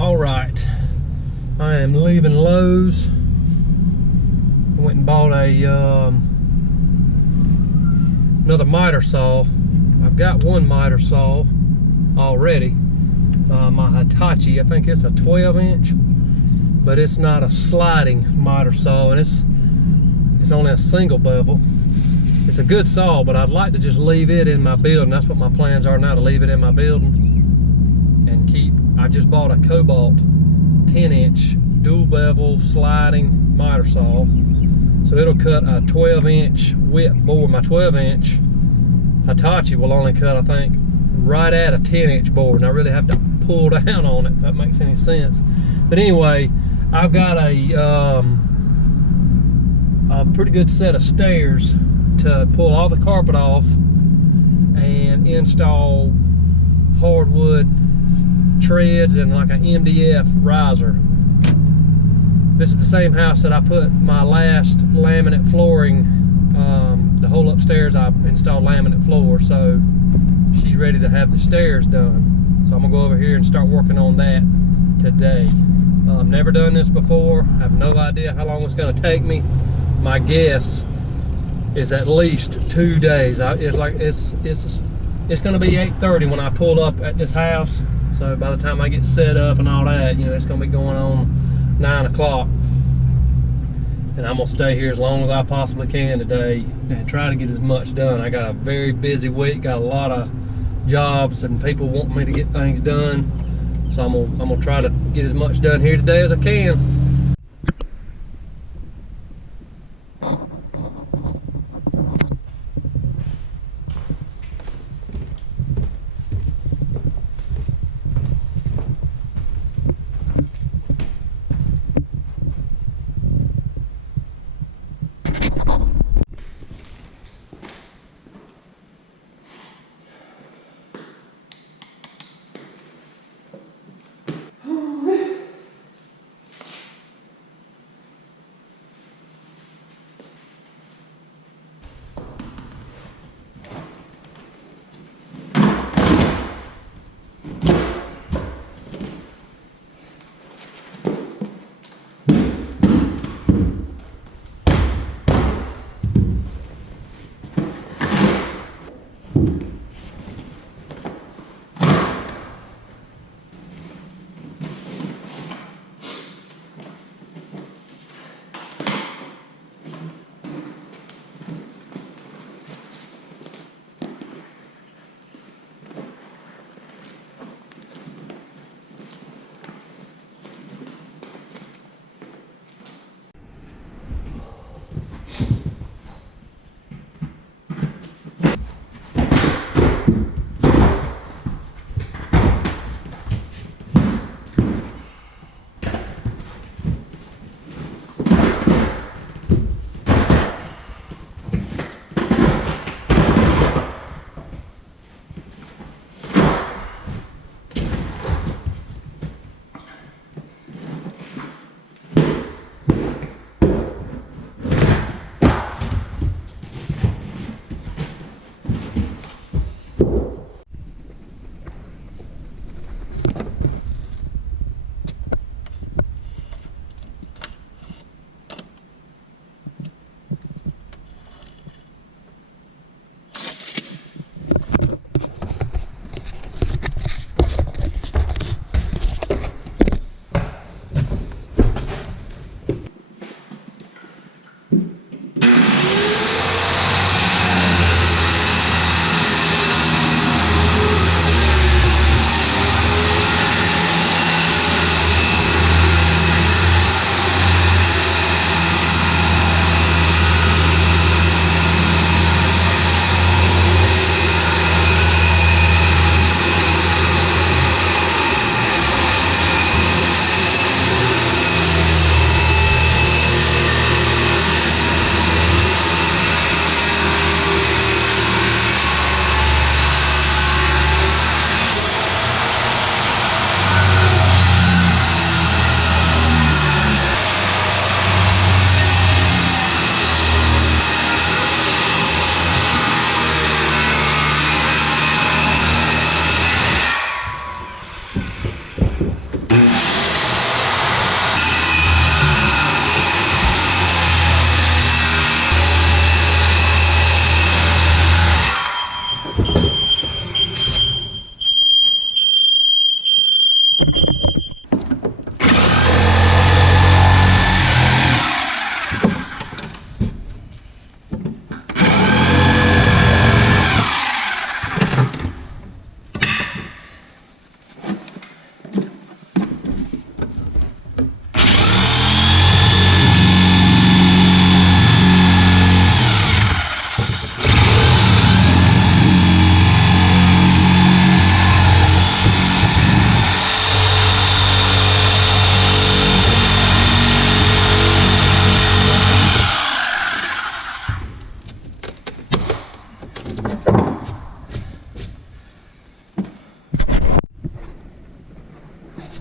All right, I am leaving Lowe's. I went and bought a another miter saw. I've got one miter saw already. My Hitachi, I think it's a 12-inch, but it's not a sliding miter saw, and it's only a single bevel. It's a good saw, but I'd like to just leave it in my building. That's what my plans are now, to leave it in my building and keep. I just bought a Cobalt 10-inch dual bevel sliding miter saw, so it'll cut a 12-inch width board. My 12-inch Hitachi will only cut, I think, right at a 10-inch board, and I really have to pull down on it, if that makes any sense. But anyway, I've got a pretty good set of stairs to pull all the carpet off and install hardwood treads and like an MDF riser. This is the same house that I put my last laminate flooring. The whole upstairs I installed laminate floor, so she's ready to have the stairs done. So I'm gonna go over here and start working on that today. I've never done this before. I have no idea how long it's gonna take me. My guess is at least 2 days. It's gonna be 8:30 when I pull up at this house. So by the time I get set up and all that, you know, it's gonna be going on 9 o'clock. And I'm gonna stay here as long as I possibly can today and try to get as much done. I got a very busy week, got a lot of jobs and people want me to get things done. So I'm gonna try to get as much done here today as I can.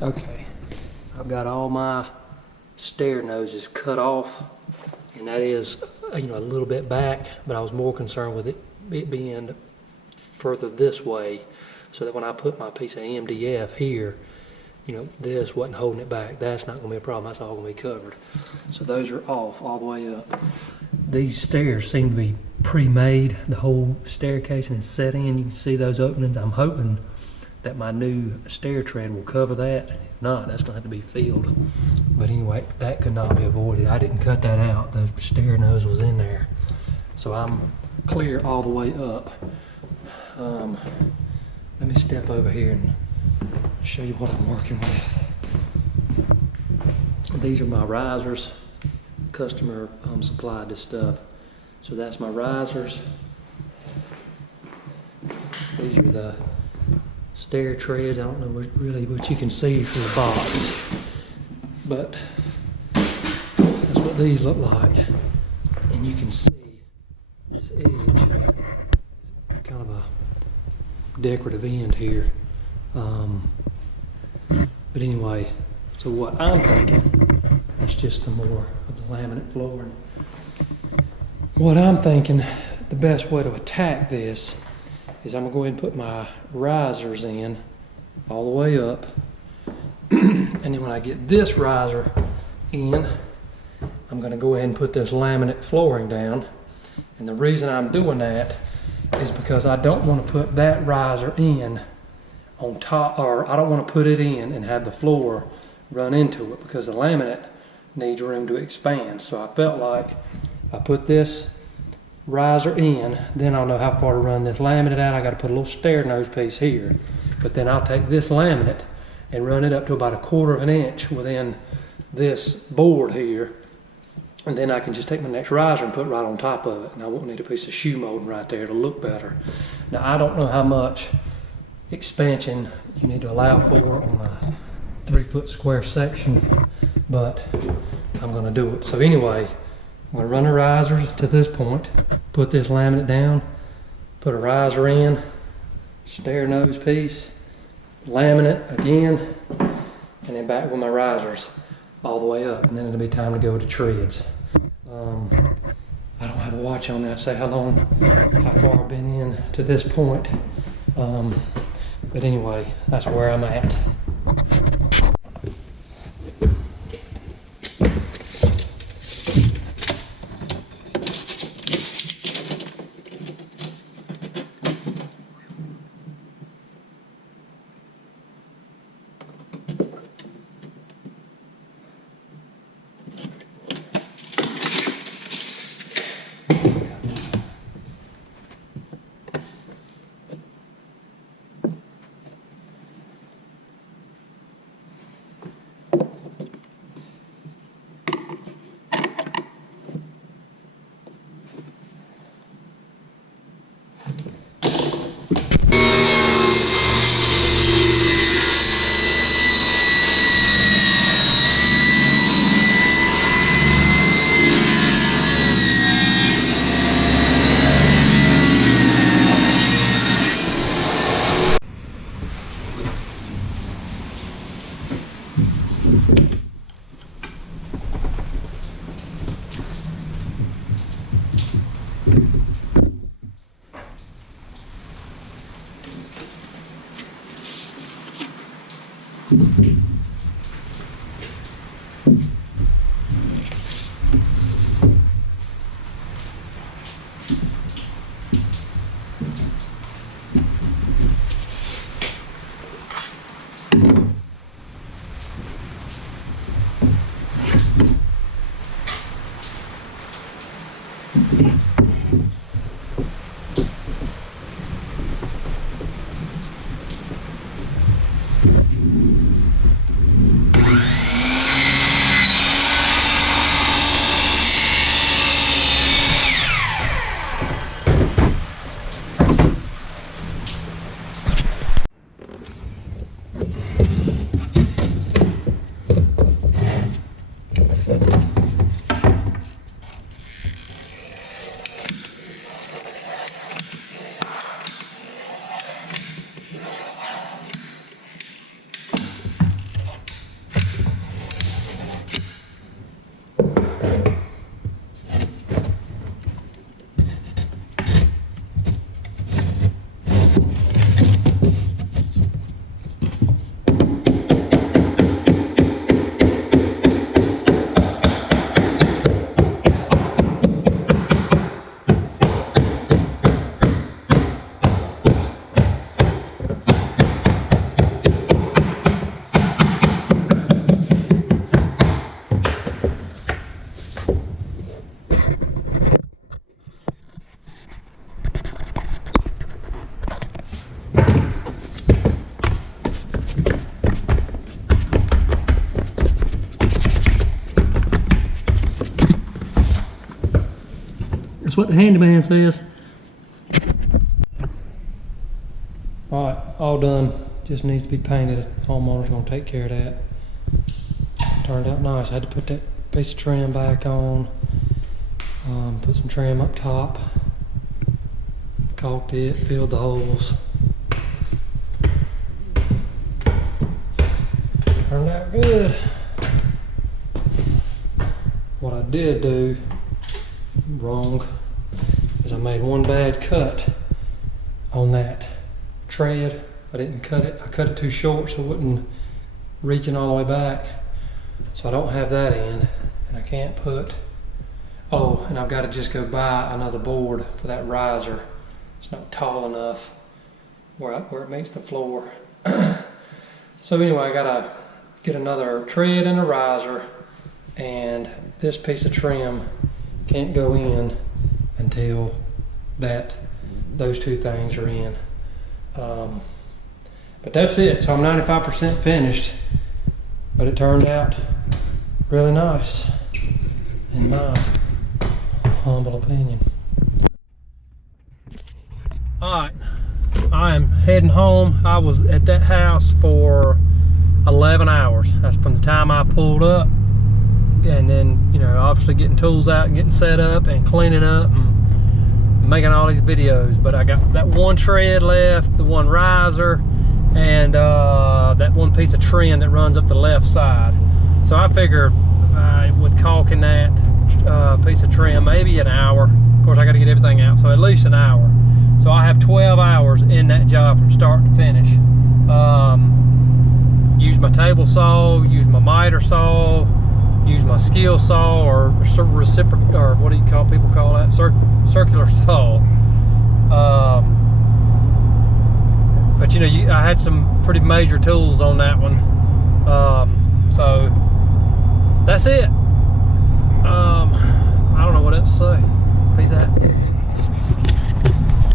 Okay, I've got all my stair noses cut off, and that is, a little bit back, but I was more concerned with it being further this way, so that when I put my piece of MDF here, this wasn't holding it back. That's not gonna be a problem, that's all gonna be covered. So those are off all the way up. These stairs seem to be pre-made, the whole staircase, and it's set in. You can see those openings. I'm hoping that my new stair tread will cover that. If not, that's gonna have to be filled. But anyway, that could not be avoided. I didn't cut that out. The stair nose was in there. So I'm clear all the way up. Let me step over here and show you what I'm working with. These are my risers. Customer supplied this stuff. So that's my risers. These are the stair treads. I don't know really what you can see from the box, but that's what these look like. And you can see this edge, kind of a decorative end here. But anyway, so what I'm thinking, that's just some more of the laminate flooring. What I'm thinking, the best way to attack this is I'm gonna go ahead and put my risers in all the way up. And then when I get this riser in, I'm gonna go ahead and put this laminate flooring down. And the reason I'm doing that is because I don't want to put that riser in on top, or I don't want to put it in and have the floor run into it, because the laminate needs room to expand. So I felt like I put this riser in, then I'll know how far to run this laminate out. I got to put a little stair nose piece here, but then I'll take this laminate and run it up to about 1/4 of an inch within this board here, and then I can just take my next riser and put it right on top of it, and I won't need a piece of shoe molding right there to look better. Now I don't know how much expansion you need to allow for on a 3-foot square section, but I'm going to do it. So anyway, I'm going to run the risers to this point, put this laminate down, put a riser in, stair nose piece, laminate again, and then back with my risers all the way up, and then it'll be time to go to treads. I don't have a watch on that to say how far I've been in to this point. But anyway, that's where I'm at. what the handyman says. All right, all done. Just needs to be painted. Homeowner's gonna take care of that. Turned out nice. I had to put that piece of trim back on. Put some trim up top. Caulked it, filled the holes. Turned out good. What I did do wrong is I made one bad cut on that tread. I didn't cut it. I cut it too short so it wasn't reaching all the way back. So I don't have that in, and I can't put, oh, and I've got to just go buy another board for that riser. It's not tall enough where it meets the floor. So anyway, I gotta get another tread and a riser, and this piece of trim can't go in until those two things are in. But that's it. So I'm 95% finished, but it turned out really nice in my humble opinion. Alright, I am heading home. I was at that house for 11 hours. That's from the time I pulled up, and then, you know, obviously getting tools out and getting set up and cleaning up and making all these videos. But I got that one tread left, the one riser, and that one piece of trim that runs up the left side. So I figure with caulking that piece of trim, maybe an hour. Of course, I got to get everything out, so at least an hour. So I have 12 hours in that job from start to finish. Use my table saw, use my miter saw, use my skill saw, or reciprocal, or what do you call people call that? Circular saw. But you know, I had some pretty major tools on that one. So that's it.